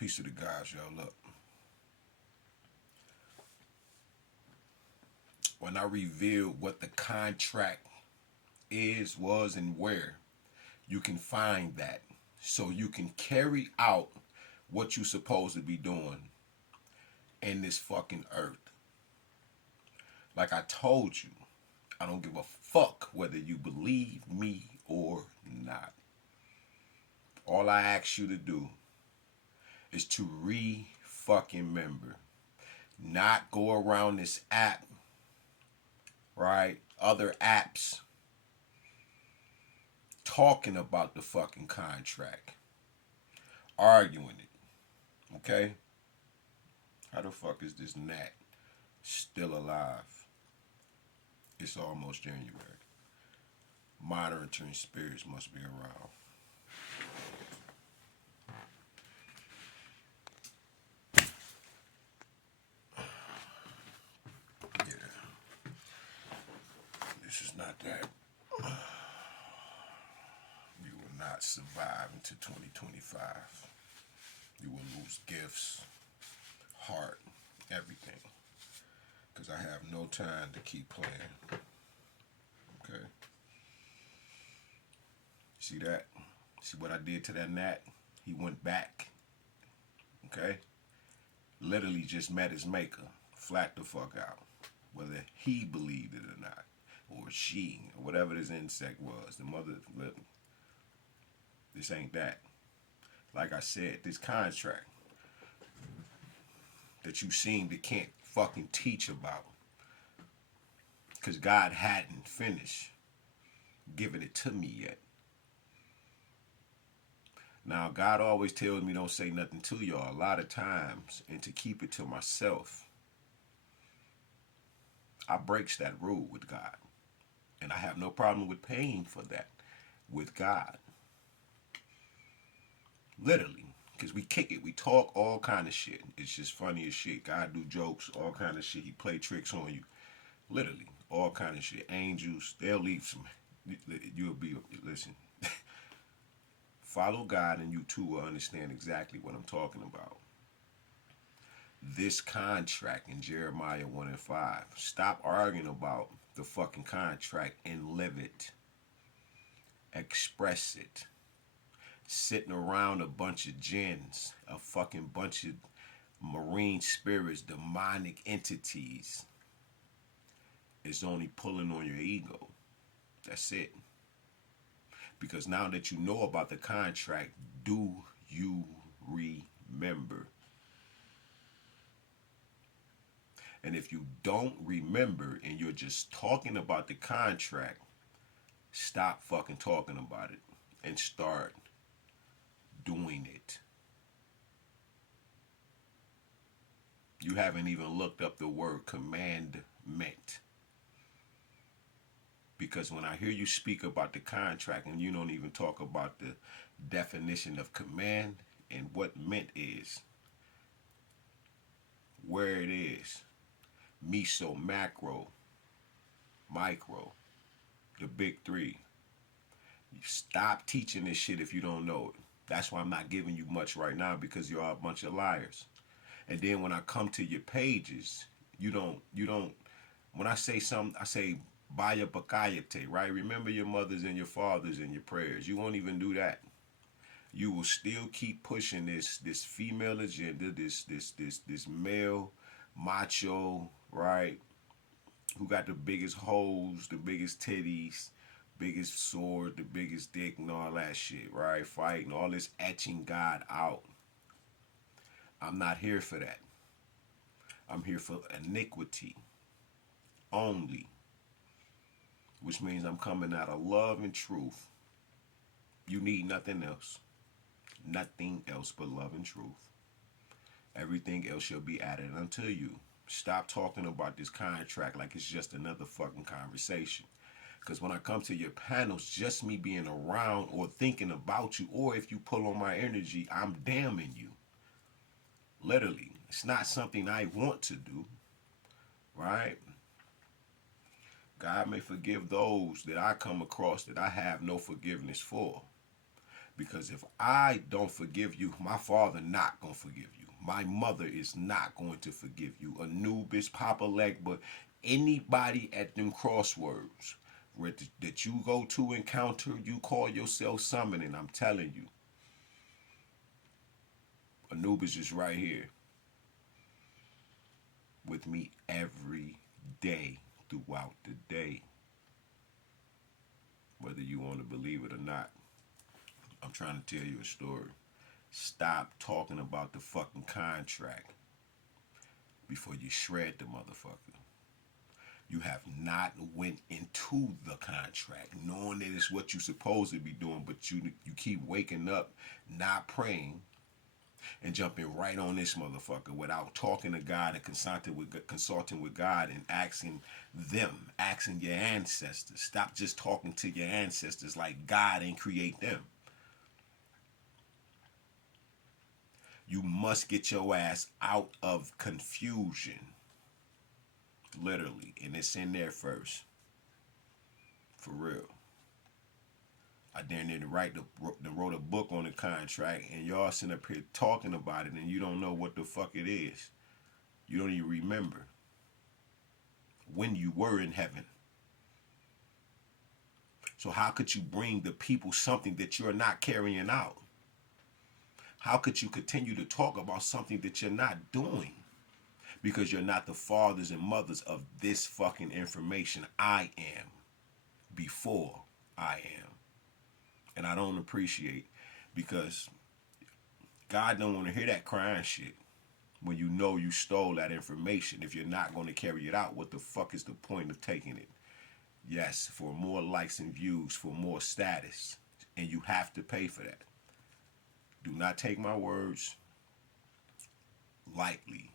Peace to the guys, y'all. Look, when I reveal what the contract is, was, and where, you can find that. So you can carry out what you're supposed to be doing in this fucking earth. Like I told you, I don't give a fuck whether you believe me or not. All I ask you to do is to fucking remember. Not go around this app, right? Other apps talking about the fucking contract, arguing it. Okay? How the fuck is this Nat still alive? It's almost January. Monitoring spirits must be around. Yeah, this is not that. You will not survive into 2025. You will lose gifts, heart, everything. Because I have no time to keep playing. Okay? See that? See what I did to that Nat? He went back. Okay? Literally just met his maker. Flat the fuck out. Whether he believed it or not. Or she. Or whatever this insect was. The mother. This ain't that. Like I said, this contract that you seem to can't fucking teach about. Because God hadn't finished giving it to me yet. Now, God always tells me don't say nothing to y'all a lot of times, and to keep it to myself. I breaks that rule with God. And I have no problem with paying for that with God. Literally. Because we kick it. We talk all kind of shit. It's just funny as shit. God do jokes, all kind of shit. He play tricks on you. Literally. All kind of shit. Angels, they'll leave some. You'll be, listen. Follow God and you too will understand exactly what I'm talking about. This contract in Jeremiah 1 and 5. Stop arguing about the fucking contract and live it. Express it. Sitting around a bunch of jinns, a fucking bunch of marine spirits, demonic entities, is only pulling on your ego. That's it. Because now that you know about the contract, do you remember? And if you don't remember and you're just talking about the contract, stop fucking talking about it and start doing it. You haven't even looked up the word commandment. Because when I hear you speak about the contract and you don't even talk about the definition of command and what meant is, where it is, meso, macro, micro, the big three. You stop teaching this shit if you don't know it. That's why I'm not giving you much right now, because you're a bunch of liars. And then when I come to your pages, you don't, when I say something, I say, Baya Bakayate, right? Remember your mothers and your fathers in your prayers. You won't even do that. You will still keep pushing this female agenda, this male macho, right? Who got the biggest holes, the biggest titties, biggest sword, the biggest dick, and all that shit, right? Fighting all this etching God out. I'm not here for that. I'm here for iniquity only, which means I'm coming out of love and truth. You need nothing else. Nothing else but love and truth. Everything else shall be added unto you. Stop talking about this contract like it's just another fucking conversation. Because when I come to your panels, just me being around or thinking about you, or if you pull on my energy, I'm damning you. Literally. It's not something I want to do. Right? God may forgive those that I come across that I have no forgiveness for. Because if I don't forgive you, my father not gonna forgive you. My mother is not going to forgive you. Anubis, Papa Legba, anybody at them crosswords that you go to encounter, you call yourself summoning. I'm telling you, Anubis is right here with me every day throughout the day. Whether you want to believe it or not, I'm trying to tell you a story. Stop talking about the fucking contract before you shred the motherfucker. You have not went into the contract knowing that it's what you're supposed to be doing, but you keep waking up, not praying, and jumping right on this motherfucker without talking to God and consulting with God and asking your ancestors. Stop just talking to your ancestors like God and create them. You must get your ass out of confusion. Literally. And it's in there first. For real. I didn't wrote a book on the contract, and y'all sitting up here talking about it, and you don't know what the fuck it is. You don't even remember when you were in heaven. So how could you bring the people something that you're not carrying out? How could you continue to talk about something that you're not doing? Because you're not the fathers and mothers of this fucking information. I am before I am. And I don't appreciate, because God don't want to hear that crying shit when you know you stole that information. If you're not going to carry it out, what the fuck is the point of taking it? Yes, for more likes and views, for more status. And you have to pay for that. Do not take my words lightly.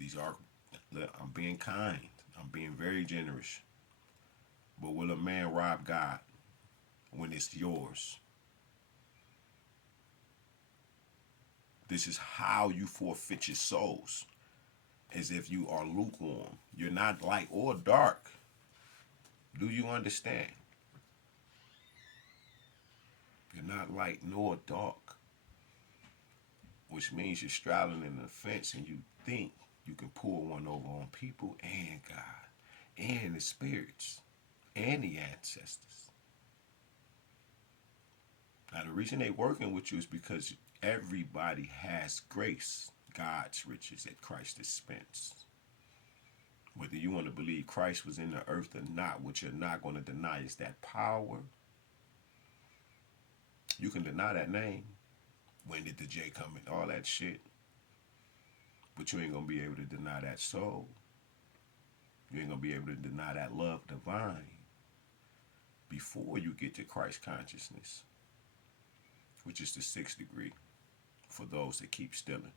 I'm being kind. I'm being very generous. But will a man rob God when it's yours? This is how you forfeit your souls. As if you are lukewarm. You're not light or dark. Do you understand? You're not light nor dark. Which means you're straddling in the fence and you think you can pull one over on people and God and the spirits and the ancestors. Now the reason they working with you is because everybody has grace, God's riches at Christ's expense. Whether you want to believe Christ was in the earth or not, what you're not going to deny is that power. You can deny that name. When did the J come in? All that shit. But you ain't going to be able to deny that soul. You ain't going to be able to deny that love divine before you get to Christ consciousness, which is the 6th degree for those that keep stealing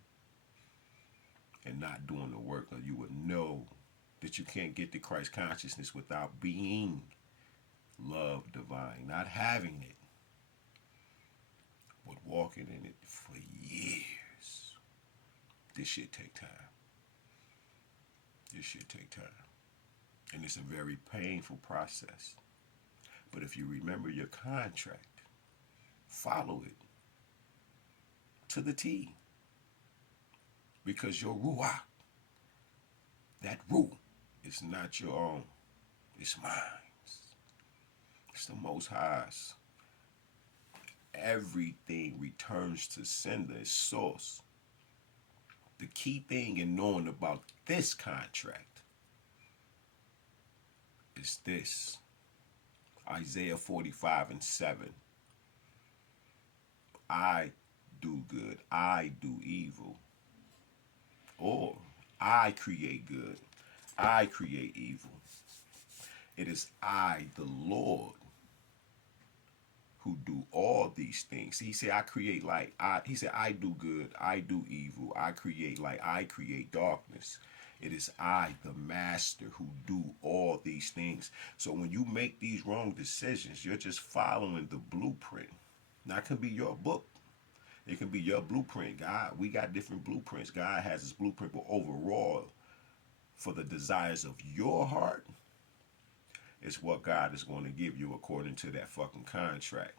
and not doing the work. Or you would know that you can't get to Christ consciousness without being love divine, not having it, but walking in it for years. This shit take time. This shit take time. And it's a very painful process. But if you remember your contract, follow it to the T. Because your ruach, that ruh, is not your own. It's mine. It's the Most High's. Everything returns to sender, its source. The key thing in knowing about this contract is this. Isaiah 45:7. I do good, I do evil. Or I create good, I create evil. It is I, the Lord, who do all these things. He said, I create light. He said, I do good, I do evil. I create light, I create darkness. It is I, the master, who do all these things. So when you make these wrong decisions, you're just following the blueprint. Now, it can be your book. It can be your blueprint. God, we got different blueprints. God has his blueprint, but overall, for the desires of your heart, it's what God is going to give you according to that fucking contract.